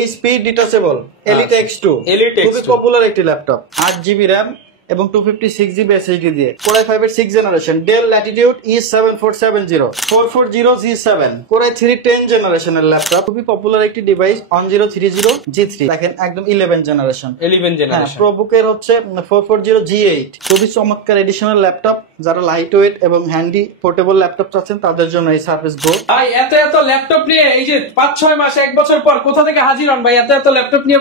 HP detachable Elite X2 খুবই popular একটি laptop 8GB RAM এবং 256GB SSD দিয়ে Core i5 এর 6th generation Dell Latitude E7470 440G7 Core i3 10th জেনারেশনের laptop খুবই popular একটি ডিভাইস 1030G3 দেখেন একদম 11 জেনারেশন প্রোবুকের হচ্ছে 440G8 খুবই চমৎকার এডিশনাল ল্যাপটপ যারা লাইট ওয়েট এবং হ্যান্ডি পোর্টেবল ল্যাপটপ চাচ্ছেন তাদের জন্য এই সার্ভিস গো। ভাই এত ল্যাপটপ নিয়ে এই যে 5-6 মাস 1 বছর পর কোথা থেকে হাজির হন ভাই এত ল্যাপটপ নিয়ে?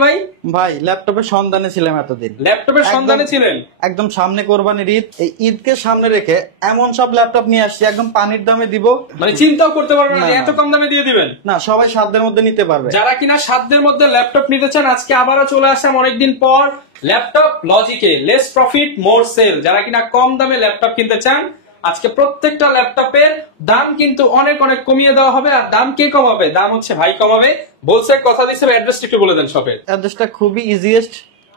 ভাই ল্যাপটপের সন্ধানে ছিলাম এতদিন। ল্যাপটপের সন্ধানে ছিলেন? একদম সামনে কোরবানির ঈদ, এই ঈদকে সামনে রেখে এমন সব ল্যাপটপ নিয়ে আসছি একদম পানির দামে দিব, মানে চিন্তাও করতে পারবেন না এত কম দামে দিয়ে দিবেন। না, সবাই সাধ্যের মধ্যে নিতে পারবে। যারা কিনা সাধ্যের মধ্যে ল্যাপটপ নিতে চান আজকে আবারও চলে আসলাম অনেকদিন পর ল্যাপটপ লজিকে, লেস প্রফিট মোর সেল। যারা কিনা কম দামে ল্যাপটপ কিনতে চান আজকে প্রত্যেকটা ল্যাপটপের দাম কিন্তু অনেক কমিয়ে দেওয়া হবে। আর দাম কে কমাবে? দাম হচ্ছে ভাই কমাবে বলছে, কথা দিচ্ছে। অ্যাড্রেসটা একটু বলে দেন শপের। অ্যাড্রেসটা খুবই ইজিয়েস্ট,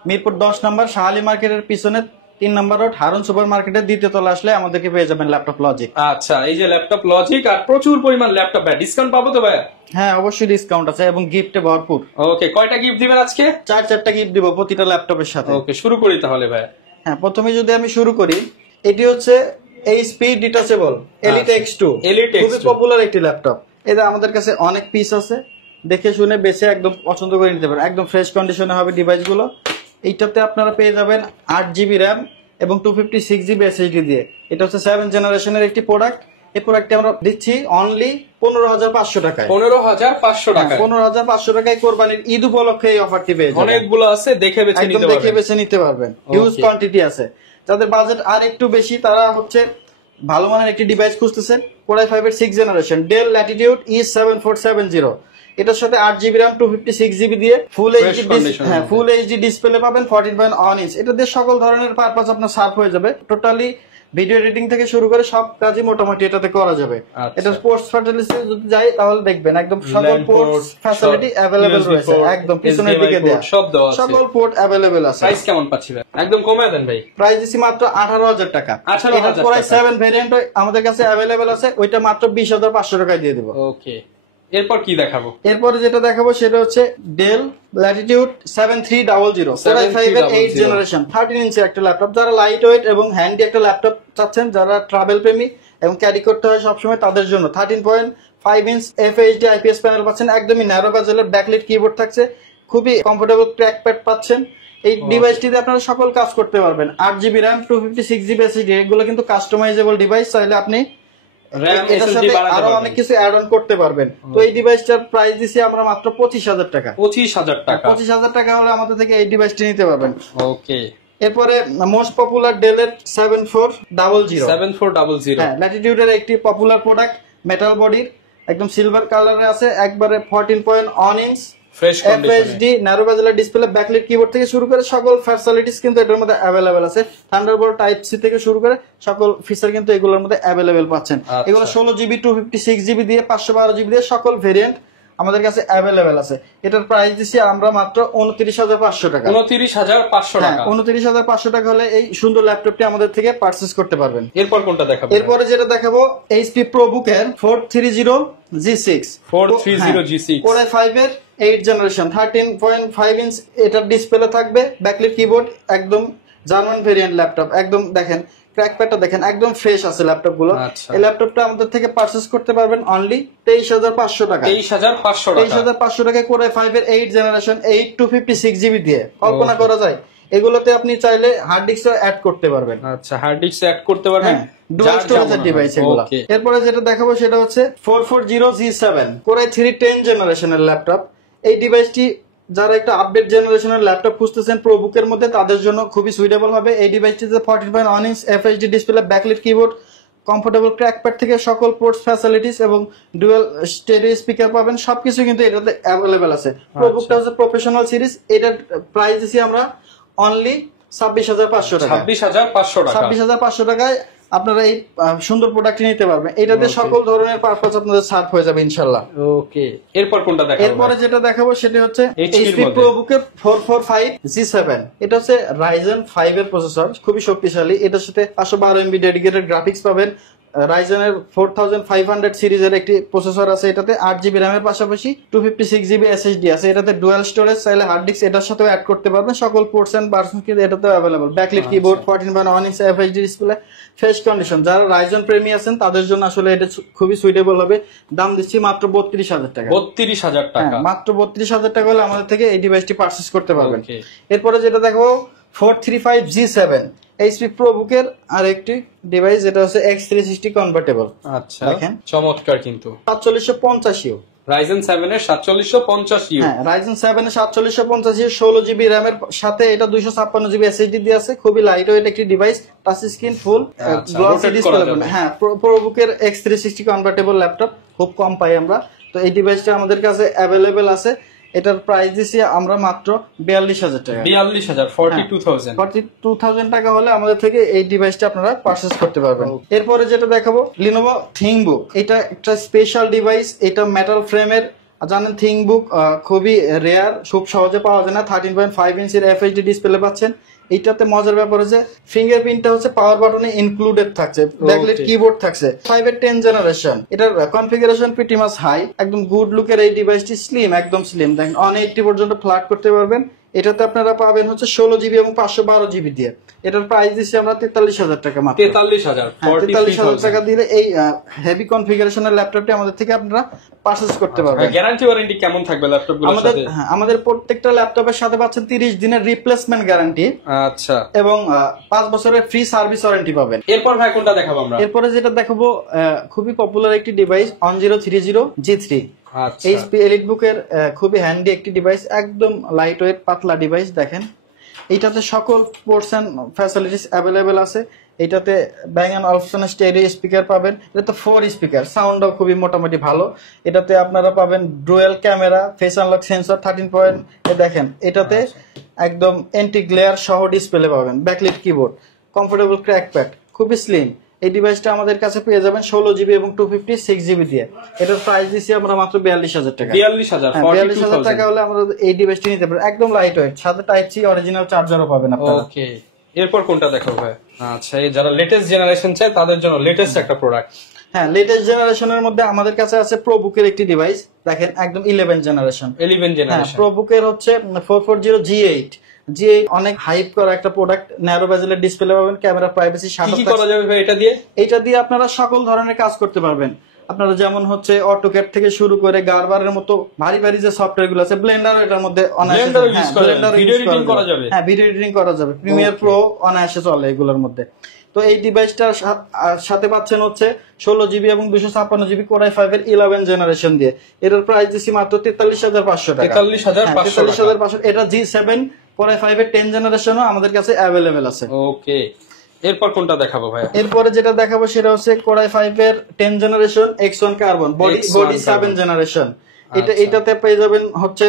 মিরপুর 10 নম্বর শাহালি মার্কেটের পিছনে 3 নম্বর রোড হারুন সুপার মার্কেটের দ্বিতীয় তলা আসলে আমাদেরকে পেয়ে যাবেন ল্যাপটপ লজিক। আচ্ছা, এই যে ল্যাপটপ লজিক আর প্রচুর পরিমাণ ল্যাপটপ, ভাই ডিসকাউন্ট পাবো তো ভাই? হ্যাঁ, অবশ্যই ডিসকাউন্ট আছে এবং গিফটে ভরপুর। ওকে, কয়টা গিফট দিবেন আজকে? 4টা গিফট দিব প্রতিটা ল্যাপটপের সাথে। ওকে, শুরু করি তাহলে ভাই। হ্যাঁ, প্রথমে যদি আমি শুরু করি, এটি হচ্ছে HP ডিটাচেবল Elite X2 খুবই পপুলার একটি ল্যাপটপ। এটা আমাদের কাছে অনেক পিস আছে, দেখে শুনে বেছে একদম পছন্দ করে নিতে পারেন। একদম ফ্রেশ কন্ডিশনে হবে ডিভাইসগুলো। এইটাতে আপনারা পেয়ে যাবেন 8GB RAM এবং 256GB SSD দিয়ে। এটা হচ্ছে 7th জেনারেশনের একটি প্রোডাক্ট। এই প্রোডাক্টটি আমরা দিচ্ছি অনলি 15,500 টাকায়। 15,500 টাকা? 15,500 টাকায় কোরবানির ঈদ উপলক্ষে এই অফারটি পেয়ে যাবেন। অনেকগুলো আছে, দেখে বেছে নিতে পারবেন। হিউজ কোয়ান্টিটি আছে। যাদের বাজেট আর একটু বেশি তারা হচ্ছে ভালো মানের একটি ডিভাইস খুঁজতেছেন, Core i5 এর 6th generation Dell Latitude E7470। এটার সাথে 8GB RAM 256GB দিয়ে ফুল এইচডি ডিসপ্লে পাবেন 14.1 ইঞ্চ। এটা দিয়ে সকল ধরনের পারপাস আপনার সার্ভ হয়ে যাবে। টোটালি ভিডিও এডিটিং থেকে শুরু করে সব কাজই মোটামুটি এটাতে করা যাবে। এটা স্পোর্টস ফ্যাসিলিটি যদি যাই তাহলে দেখবেন একদম সকল পোর্টস ফ্যাসিলিটি अवेलेबल রয়েছে। একদম পিছনের দিকে দেয়া সকল পোর্ট अवेलेबल আছে। প্রাইস কেমন পাচ্ছি ভাই? একদম কমিয়ে দেন ভাই। প্রাইস দিছি মাত্র 18,000 টাকা। এটা Core i7 ভেরিয়েন্ট আমাদের কাছে अवेलेबल আছে, ওইটা মাত্র 20,500 টাকায় দিয়ে দেব। ওকে, এরপর কি দেখাবো? এরপরে যেটা দেখাবো সেটা হচ্ছে Dell Latitude 7300 Core i5 এর 8th জেনারেশন 13 ইঞ্চের একটা ল্যাপটপ। যারা লাইট ওয়েট এবং হ্যান্ডি একটা ল্যাপটপ চাচ্ছেন, যারা ট্রাভেল প্রেমী এবং ক্যারি করতে হয় সবসময়, তাদের জন্য 13.5 ইঞ্চ FHD IPS প্যানেল পাচ্ছেন। একদমই ন্যারো বেজেলের ব্যাকলিট কিবোর্ড থাকছে, খুবই কমফোর্টেবল ট্র্যাকপ্যাড পাচ্ছেন। এই ডিভাইসটিতে আপনারা সকল কাজ করতে পারবেন। 8GB RAM 256GB SSD, এগুলো কিন্তু কাস্টমাইজেবল ডিভাইস, চাইলে আপনি আরো অনেক কিছু অ্যাড অন করতে পারবেন। তো এই ডিভাইসটার প্রাইস দিছি আমরা মাত্র 25,000 টাকা। 25,000 টাকা হলে আমাদের থেকে এই ডিভাইসটি নিতে পারবেন। ওকে, এরপরে মোস্ট পপুলার ডেল এর 7400 হ্যাঁ, ল্যাটিটিউডের একটি পপুলার প্রোডাক্ট, মেটাল বডির, একদম সিলভার কালারে আছে, একবারে 14.1 ইঞ্চ FHD ন্যারো বেজেলের ডিসপ্লে, ব্যাকলিট কিবোর্ড থেকে শুরু করে সকল ফ্যাসিলিটিস কিন্তু এটার মধ্যে अवेलेबल আছে। থান্ডারবোল্ট টাইপ সি থেকে শুরু করে সকল ফিচার কিন্তু এগুলোর মধ্যে अवेलेबल পাচ্ছেন। এগুলো 16GB 256GB দিয়ে 512GB দিয়ে সকল ভেরিয়েন্ট আমাদের কাছে अवेलेबल আছে। এটার প্রাইস দিছি আমরা মাত্র 29,500 টাকা। 29,500 টাকা? 29,500 টাকা হলে এই সুন্দর ল্যাপটপটি আমাদের থেকে পারচেজ করতে পারবেন। এরপর কোনটা দেখাবো? এরপরে যেটা দেখাবো HP ProBook-এর 430G6 Core i5 এর 8th জেনারেশন 13.5 ইঞ্চ এটার ডিসপ্লে থাকবে, ব্যাকলিট কিবোর্ড, একদম জার্মান ভেরিয়েন্ট ল্যাপটপ। একদম দেখেন ক্র্যাকপ্যাডটা দেখেন, একদম ফ্রেশ আছে ল্যাপটপ গুলো। এই ল্যাপটপটা আমাদের থেকে পারচেজ করতে পারবেন অনলি 23,500 টাকা। 23,500 টাকায় Core i5 এর 8th জেনারেশন 8 256GB দিয়ে। কল্পনা করা যায় এগুলোতে আপনি চাইলে হার্ড ডিস্ক অ্যাড করতে পারবেন। আচ্ছা, হার্ড ডিস্ক অ্যাড করতে পারবেন, ডুয়াল স্টোরেজের ডিভাইস এগুলো। এরপরে যেটা দেখাবো সেটা হচ্ছে 440G7 Core i3 10th জেনারেশনের ল্যাপটপ। এই ডিভাইসটি যারা একটা আপডেট জেনারেশনের ল্যাপটপ খুঁজতেছেন প্রোবুকের মধ্যে, তাদের জন্য খুবই সুইটেবল হবে। এই ডিভাইসটিতে 14.1 inch FHD display, backlit keyboard, comfortable trackpad থেকে সকল পোর্টস ফ্যাসিলিটিস এবং ডুয়াল স্টেরিও স্পিকার পাবেন। সবকিছু কিন্তু এটাতে अवेलेबल আছে। প্রোবুকটা হচ্ছে প্রফেশনাল সিরিজ। এটার প্রাইস দিছি আমরা অনলি 26,500 টাকা। 26,500 টাকায় আপনারা এই সুন্দর প্রোডাক্টটি নিতে পারবেন। এটাতে সকল ধরনের পারপাস আপনাদের সার্ভ হয়ে যাবে ইনশাআল্লাহ। ওকে, এরপর কোনটা দেখাবো? এরপরে যেটা দেখাবো সেটা হচ্ছে HP ProBook-এর 445G7। এটা হচ্ছে Ryzen 5 এর প্রসেসর, খুবই শক্তিশালী। এটার সাথে 512 MB ডেডিকেটেড গ্রাফিক্স পাবেন, রাইজেনের 4500 সিরিজের একটি প্রসেসর আছে, এটাতে 8 GB র্যামের পাশাপাশি 256 GB SSD আছে। এটাতে ডুয়াল স্টোরেজ, চাইলে হার্ড ডিস্ক এটার সাথেও অ্যাড করতে পারবেন। সকল পোর্টস এন্ড ভার্সন কিন্তু এটাতেও अवेलेबल। ব্যাকলিট কিবোর্ড, 14.1 ইঞ্চি FHD ডিসপ্লে, ফ্রেশ কন্ডিশন। যারা রাইজন প্রেমী আছেন তাদের জন্য আসলে এটা খুবই সুইটেবল হবে। দাম দিচ্ছি মাত্র 32000 টাকা। 32000 টাকা, মাত্র 32000 টাকা হলে আমাদের থেকে এই ডিভাইসটি পারচেজ করতে পারবেন। এরপরে যেটা দেখো 435G7 এইচপি প্রোবুকের আরেকটি ডিভাইস, যেটা হচ্ছে X360 কনভার্টেবল। আচ্ছা, দেখেন চমৎকার, কিন্তু 4750 Ryzen 7 এর 4750U। হ্যাঁ, Ryzen 7 এর 4750 16GB র‍্যামের সাথে এটা 256GB SSD দিয়ে আছে। খুবই লাইট ওয়েট একটি ডিভাইস, টাচ স্ক্রিন, ফুল গ্লসি ডিসপ্লে। হ্যাঁ, প্রোবুকের X360 কনভার্টেবল ল্যাপটপ খুব কম পাই আমরা, তো এই ডিভাইসটা আমাদের কাছে अवेलेबल আছে। এটার প্রাইস দিছি আমরা মাত্র 42000 টাকা। 42000 টাকা হলে আমাদের থেকে এই ডিভাইসটা আপনারা পারচেজ করতে পারবেন। এরপরে যেটা দেখাবো Lenovo ThinkBook। এটা একটা স্পেশাল ডিভাইস, এটা মেটাল ফ্রেমের। জানেন ThinkBook খুবই রেয়ার, খুব সহজে পাওয়া যায় না। 13.5 ইঞ্চির FHD ডিসপ্লে পাচ্ছেন। এইটাতে মজার ব্যাপার হচ্ছে ফিঙ্গারপ্রিন্টটা হচ্ছে পাওয়ার বাটনে ইনক্লুডেড থাকছে, ব্যাকলাইট কিবোর্ড থাকছে। 5 এর 10 জেনারেশন, এটার কনফিগারেশন প্রিটি মাচ হাই, একদম গুড লুকের এই ডিভাইসটি। স্লিম, একদম স্লিম, দেখেন 180 পর্যন্ত ফ্ল্যাট করতে পারবেন। এটাতে আপনারা পাবেন হচ্ছে 16GB এবং 512GB দিয়ে। এটার প্রাইস দিচ্ছি আমরা 43000 টাকা মাত্র। 43000 টাকা দিলে এই হেভি কনফিগারেশনের ল্যাপটপটি আমাদের থেকে আপনারা পারচেজ করতে পারবেন। গ্যারান্টি ওয়ারেন্টি কেমন থাকবে ল্যাপটপগুলোর সাথে? আমাদের প্রত্যেকটা ল্যাপটপের সাথে পাচ্ছেন 30 দিনের রিপ্লেসমেন্ট গ্যারান্টি। আচ্ছা, এবং 5 বছরের ফ্রি সার্ভিস ওয়ারেন্টি পাবেন। এরপর ভাই কোনটা দেখাবো আমরা? এরপরে যেটা দেখাবো খুবই পপুলার একটি ডিভাইস 1030G3। এইচপি এলিটবুকের খুবই হ্যান্ডি একটি ডিভাইস, একদম লাইট ওয়েট পাতলা ডিভাইস। দেখেন এইটাতে সকল পোর্টস এন্ড ফ্যাসিলিটিস अवेलेबल আছে। এটাতে ব্যাং এন্ড অলফসন স্টেরিও স্পিকার পাবেন। এটাতে 4 স্পিকার, সাউন্ডও খুবই মোটামুটি ভালো। এটাতে আপনারা পাবেন dual camera, face unlock sensor 13 point. দেখেন এটাতে একদম অ্যান্টি গ্লেয়ার সহ ডিসপ্লে পাবেন, ব্যাকলিট কিবোর্ড, কমফোর্টেবল ক্র্যাকপ্যাড, খুবই স্লিম। এই ডিভাইসটা আমাদের কাছে পেয়ে যাবেন 16GB এবং 256GB দিয়ে। এটার প্রাইস দিচ্ছি আমরা মাত্র 42000 টাকা। 42000 টাকা হলে আমরা এই ডিভাইসটি নিতে পারবেন। একদম লাইট ওয়েট, সাথে টাইপ সি অরিজিনাল চার্জারও পাবেন আপনারা। ওকে, এরপর কোনটা দেখাবো ভাই? আচ্ছা, এই যারা লেটেস্ট জেনারেশন চায় তাদের জন্য লেটেস্ট একটা প্রোডাক্ট। হ্যাঁ, লেটেস্ট জেনারেশনের মধ্যে আমাদের কাছে আছে প্রোবুকের একটি ডিভাইস। দেখেন একদম 11 জেনারেশন। প্রোবুকের হচ্ছে 440G8 অনেক হাইপ করা একটা প্রোডাক্ট। ন্যারো বেজেলের ডিসপ্লে পাবেন, ক্যামেরা প্রাইভেসি। কি করা যাবে ভাই এটা দিয়ে? এটা দিয়ে আপনারা সকল ধরনের কাজ করতে পারবেন। আপনারা যেমন হচ্ছে অটোক্যাড থেকে শুরু করে গারবারের মতো ভারী ভারী যে সফটওয়্যার গুলো আছে, ব্লেন্ডার এটার মধ্যে ভিডিও এডিটিং করা যাবে। হ্যাঁ, ভিডিও এডিটিং করা যাবে। প্রিমিয়ার প্রো অনায়াসে চলে এগুলোর মধ্যে। তো এই ডিভাইসটার সাথে পাচ্ছেন হচ্ছে 16GB এবং 256GB Core i5 এর 11 জেনারেশন দিয়ে। এটার প্রাইস দিচ্ছি মাত্র 43500 টাকা। 43500। এটা G7 Core i5 এর 10 জেনারেশনও আমাদের কাছে अवेलेबल আছে। ওকে, এরপর কোনটা দেখাবো ভাই? এরপরে যেটা দেখাবো সেটা হচ্ছে Core i5 এর 10 generation X1 carbon body 7 generation. এটাতে পেয়ে যাবেন হচ্ছে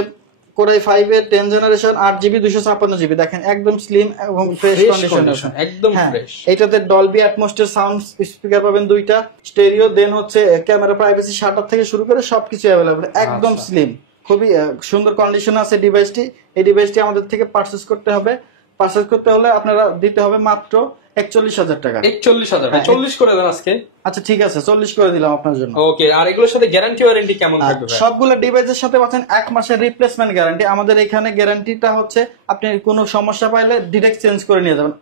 Core i5 এর 10 জেনারেশন 8GB 256GB। দেখেন একদম স্লিম এবং ফ্রেশ কন্ডিশন, একদম ফ্রেশ। এটাতে ডলবি অ্যাটমসফিয়ার সাউন্ড স্পিকার পাবেন 2টা, স্টেরিও, দেন হচ্ছে ক্যামেরা প্রাইভেসি শাটার থেকে শুরু করে সবকিছু अवेलेबल। একদম স্লিম, খুবই সুন্দর কন্ডিশন আছে ডিভাইসটি। এই ডিভাইসটি আমাদের থেকে পারচেজ করতে হবে। পারচেজ করতে হলে আপনারা দিতে হবে মাত্র 41000 টাকা। 41000, 40 করে দেন আজকে। আচ্ছা ঠিক আছে, 40 করে দিলাম আপনার জন্য। ওকে, আর এগুলোর সাথে গ্যারান্টি ওয়ারেন্টি কেমন থাকবে? সবগুলো ডিভাইসের সাথে পাচ্ছেন 1 মাসের রিপ্লেসমেন্ট গ্যারান্টি। আমাদের এখানে গ্যারান্টিটা হচ্ছে আপনি কোনো সমস্যা পাইলে ডাইরেক্ট চেঞ্জ করে নিয়ে যাবেন,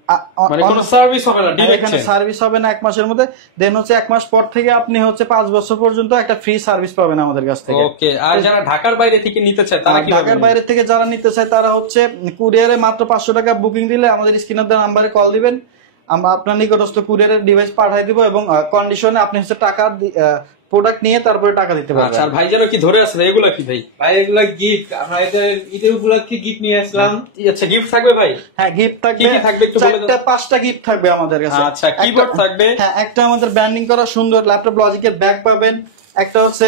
মানে কোনো সার্ভিস হবে না, এখানে সার্ভিস হবে না 1 মাসের মধ্যে। দেন হচ্ছে 1 মাস পর থেকে আপনি হচ্ছে 5 বছর পর্যন্ত একটা ফ্রি সার্ভিস পাবেন আমাদের কাছ থেকে। ওকে, আর যারা ঢাকার বাইরে থেকে নিতে চায় তারা কি? ঢাকার বাইরে থেকে যারা নিতে চায় তারা হচ্ছে কুরিয়ারে মাত্র 500 টাকা বুকিং দিলে আমাদের স্ক্রিনের দেওয়া নাম্বারে কল দিবেন, আমরা আপনার নিকটস্থ কুরিয়ারের ডিভাইস পাঠিয়ে দিব এবং কন্ডিশনে আপনি হচ্ছে টাকা প্রোডাক্ট নিয়ে তারপরে টাকা দিতে পারবেন। আচ্ছা, আর ভাই যারা কি ধরে আছে এগুলা কি ভাই? ভাই এগুলা গিফট, আমরা ঈদের উপলক্ষে গিফট নিয়ে আসলাম। আচ্ছা, গিফট থাকবে ভাই? হ্যাঁ, গিফট থাকবে। কি থাকবে একটু বলে দাও। 5টা গিফট থাকবে আমাদের কাছে। আচ্ছা, কিবোর্ড থাকবে। হ্যাঁ, একটা আমাদের ব্র্যান্ডিং করা সুন্দর ল্যাপটপ লজিকের ব্যাগ পাবেন, একটা হচ্ছে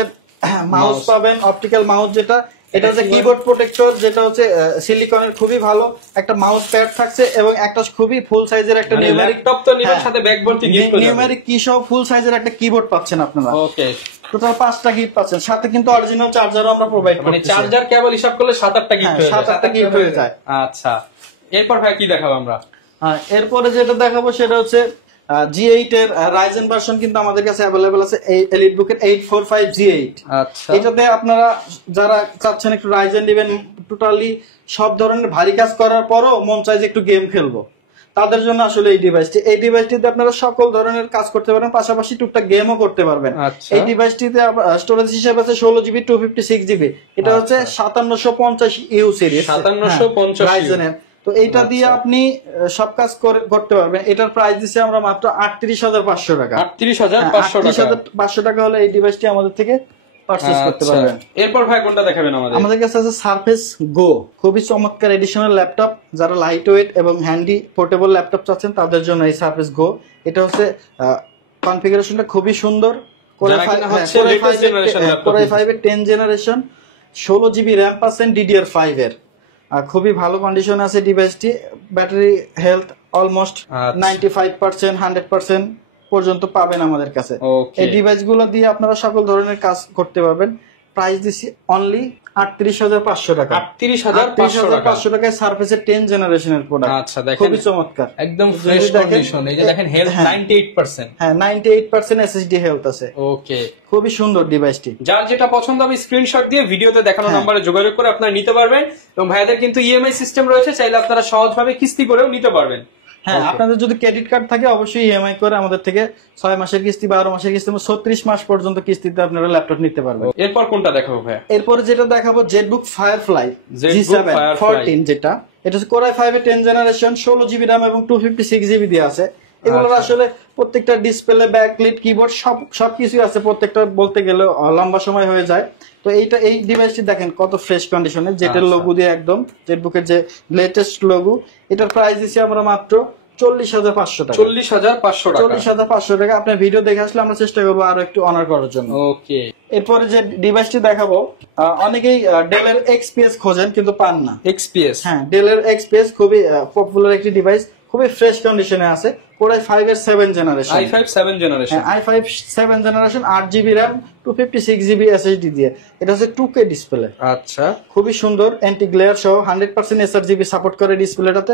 মাউস পাবেন, অপটিক্যাল মাউস, যেটা এটা হচ্ছে কিবোর্ড প্রোটেক্টর, যেটা হচ্ছে সিলিকনের খুবই ভালো একটা মাউস প্যাড থাকছে, এবং একটা খুবই ফুল সাইজের একটা ল্যাপটপ তো নিবার সাথে ব্যাগ ভর্তি গিফট পাবেন, নিউমেরিক কি সহ ফুল সাইজের একটা কিবোর্ড পাচ্ছেন আপনারা। ওকে, টোটাল 5টা গিফট পাচ্ছেন, সাথে কিন্তু অরিজিনাল চার্জারও আমরা প্রোভাইড করি। মানে চার্জার কেবল হিসাব করলে 7-8টা গিফট হয়ে যায়। 7-8টা গিফট হয়ে যায়। আচ্ছা, এরপর ভাই কি দেখাবো আমরা? এরপরে যেটা দেখাবো সেটা হচ্ছে G8 এর রাইজেন ভার্সন কিন্তু আমাদের কাছে অ্যাভেলেবল আছে এই এলিটবুকের 845 G8। আচ্ছা এটাতে আপনারা যারা চাচ্ছেন একটু রাইজেন নেবেন, টোটালি সব ধরনের ভারী কাজ করার পরও মন চায় যে একটু গেম খেলবো, তাদের জন্য আসলে এই ডিভাইসটিতে আপনারা সকল ধরনের কাজ করতে পারবেন, পাশাপাশি টুকটাক গেমও করতে পারবেন। আচ্ছা। এই ডিভাইসটিতে স্টোরেজ হিসেবে আছে 16GB 256GB। এটা হচ্ছে 5750U সিরিজ, 5750U রাইজেনের। তো এইটা দিয়ে আপনি সব কাজ করতে পারবেন। এটার প্রাইস দিচ্ছি আমরা মাত্র 38,500 টাকা। 38,500 টাকা হলে এই ডিভাইসটি আমাদের থেকে পারচেজ করতে পারবেন। এরপর ভাই কোনটা দেখাবেন আমাদের? আমাদের কাছে আছে সারফেস গো, খুবই চমৎকার এডিশনাল ল্যাপটপ। যারা লাইট ওয়েট এবং হ্যান্ডি পোর্টেবল ল্যাপটপ চাচ্ছেন তাদের জন্য এই সারফেস গো। এটা হচ্ছে কনফিগারেশনটা খুবই সুন্দর। Core i5 এর 10 জেনারেশন, 16GB র্যাম পাচ্ছেন DDR5 এর। খুবই ভালো কন্ডিশন আছে ডিভাইসটি। ব্যাটারি হেলথ অলমোস্ট 95% 100% পর্যন্ত পাবেন আমাদের কাছে। এই ডিভাইসগুলো দিয়ে আপনারা সকল ধরনের কাজ করতে পারবেন। প্রাইস দিছি অনলি 38,500 টাকা। 38,500 টাকায় সারফেসের 10 জেনারেশনের প্রোডাক্ট। আচ্ছা দেখেন, খুবই চমৎকার, একদম ফ্রেশ কন্ডিশন। এই যে দেখেন হেলথ 98%। হ্যাঁ 98% SSD হেলথ আছে। ওকে, খুবই সুন্দর ডিভাইসটি। যার যেটা পছন্দ হবে স্ক্রিনশট দিয়ে ভিডিওতে দেখানো নম্বরে যোগাযোগ করে আপনারা নিতে পারবেন। এবং ভাইয়াদের কিন্তু ইএমআই সিস্টেম রয়েছে, চাইলে আপনারা সহজভাবে কিস্তি করেও নিতে পারবেন। হ্যাঁ, আপনাদের যদি ক্রেডিট কার্ড থাকে অবশ্যই ইএমআই করে আমাদের থেকে 6 মাসের কিস্তি, 12 মাসের কিস্তি, 36 মাস পর্যন্ত কিস্তিতে আপনারা ল্যাপটপ নিতে পারবেন। এরপর কোনটা দেখাবো ভাই? এরপর যেটা দেখাবো জেটবুক ফায়ারফ্লাই G7 14, যেটা এটা হচ্ছে Core i5 এর 10 জেনারেশন, 16GB RAM এবং 256GB দিয়ে আছে। এগুলোর আসলে প্রত্যেকটা ডিসপ্লে, ব্যাকলিট, কিবোর্ড সবকিছু আছে। প্রত্যেকটা বলতে গেলে লম্বা সময় হয়ে যায়। তো এই ডিভাইসটি দেখেন কত ফ্রেশ কন্ডিশনে, জেটের লোগো দিয়ে একদম, জেটবুকের যে লেটেস্ট লোগো। এটার প্রাইস দিচ্ছি আমরা মাত্র 40,500 টাকা। 40,500 টাকা। আপনার ভিডিও দেখে আসলে আমরা চেষ্টা করবো আরো একটু অনার করার জন্য। ওকে, এরপরে যে ডিভাইসটি দেখাবো, অনেকেই ডেলের XPS খোঁজেন কিন্তু পান না। XPS, হ্যাঁ, ডেলের XPS খুবই পপুলার একটি ডিভাইস, খুবই ফ্রেশ কন্ডিশনে আছে। Core i5 এর 7 generation, i5 7 generation, i5 7 generation, 8GB RAM 256GB SSD দিয়ে। এটা হচ্ছে 2K ডিসপ্লে। আচ্ছা, খুবই সুন্দর, অ্যান্টি গ্লেয়ার সহ 100% sRGB সাপোর্ট করে ডিসপ্লেটাতে।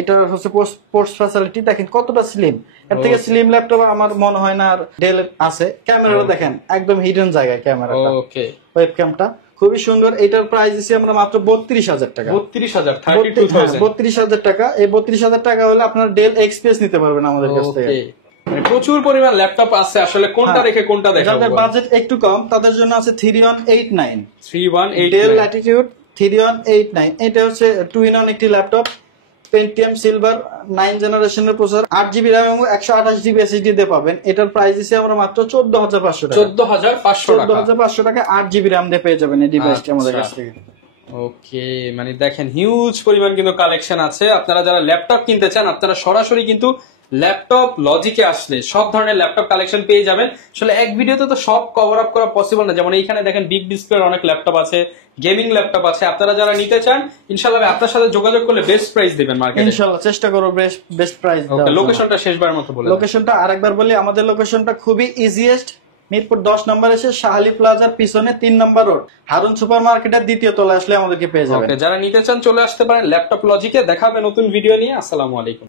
এটা হচ্ছে পোস্ট ফ্যাসিলিটি দেখেন কতটা স্লিম। এর থেকে স্লিম ল্যাপটপ আমার মনে হয় না আর ডেল আছে। ক্যামেরাটা দেখেন একদম হিডেন জায়গায় ক্যামেরাটা, ওকে, ওয়েবক্যামটা খুবই সুন্দর। এটার প্রাইস দিচ্ছি আমরা মাত্র 32,000 টাকা। 32,000 টাকা। এই 32,000 টাকা হলে আপনারা ডেল XPS নিতে পারবেন আমাদের কাছ থেকে। মানে প্রচুর পরিমাণ ল্যাপটপ আছে, আসলে কোনটা রেখে কোনটা দেখাবো? যাদের বাজেট একটু কম তাদের জন্য আছে 3189 ডেল ল্যাটিটিউড 3189। এটা হচ্ছে 2-in-1 একটি ল্যাপটপ, পেন্টিয়াম সিলভার 9 জেনারেশনের প্রসেসর, 8GB RAM এবং 128GB SSD দিয়ে পাবেন। এটার প্রাইস দিচ্ছি আমরা মাত্র 14,500 টাকা। 14,500 টাকা 8GB RAM দিয়ে পেয়ে যাবেন এই ডিভাইসটি আমাদের কাছ থেকে। ওকে, মানে দেখেন হিউজ পরিমাণ কিন্তু কালেকশন আছে। আপনারা যারা ল্যাপটপ কিনতে চান আপনারা সরাসরি কিন্তু ল্যাপটপ লজিকে আসলে সব ধরনের ল্যাপটপ কালেকশন পেয়ে যাবেন। আসলে এক ভিডিওতে তো সব কভার আপ করা পসিবল না। যেমন এইখানে দেখেন বিগ ডিসপ্লের অনেক ল্যাপটপ আছে, গেমিং ল্যাপটপ আছে। আপনারা যারা নিতে চান ইনশাআল্লাহ আপনার সাথে যোগাযোগ করলে বেস্ট প্রাইস দিবেন মার্কেটে। ইনশাআল্লাহ চেষ্টা করব বেস্ট প্রাইস দেওয়ার। ওকে, লোকেশনটা শেষবারের মতো বলে। লোকেশনটা আরেকবার বলি, আমাদের লোকেশনটা খুবই ইজিয়েস্ট। মিরপুর 10 নম্বর এসে শাহালি প্লাজার পিছনে 3 নম্বর রোড, হারুন সুপার মার্কেটের 2য় তলায় আসলে আমাদেরকে পেয়ে যাবেন। যারা নিতে চান চলে আসতে পারেন ল্যাপটপ লজিকে। দেখা হবে নতুন ভিডিও নিয়ে। আসসালামু আলাইকুম।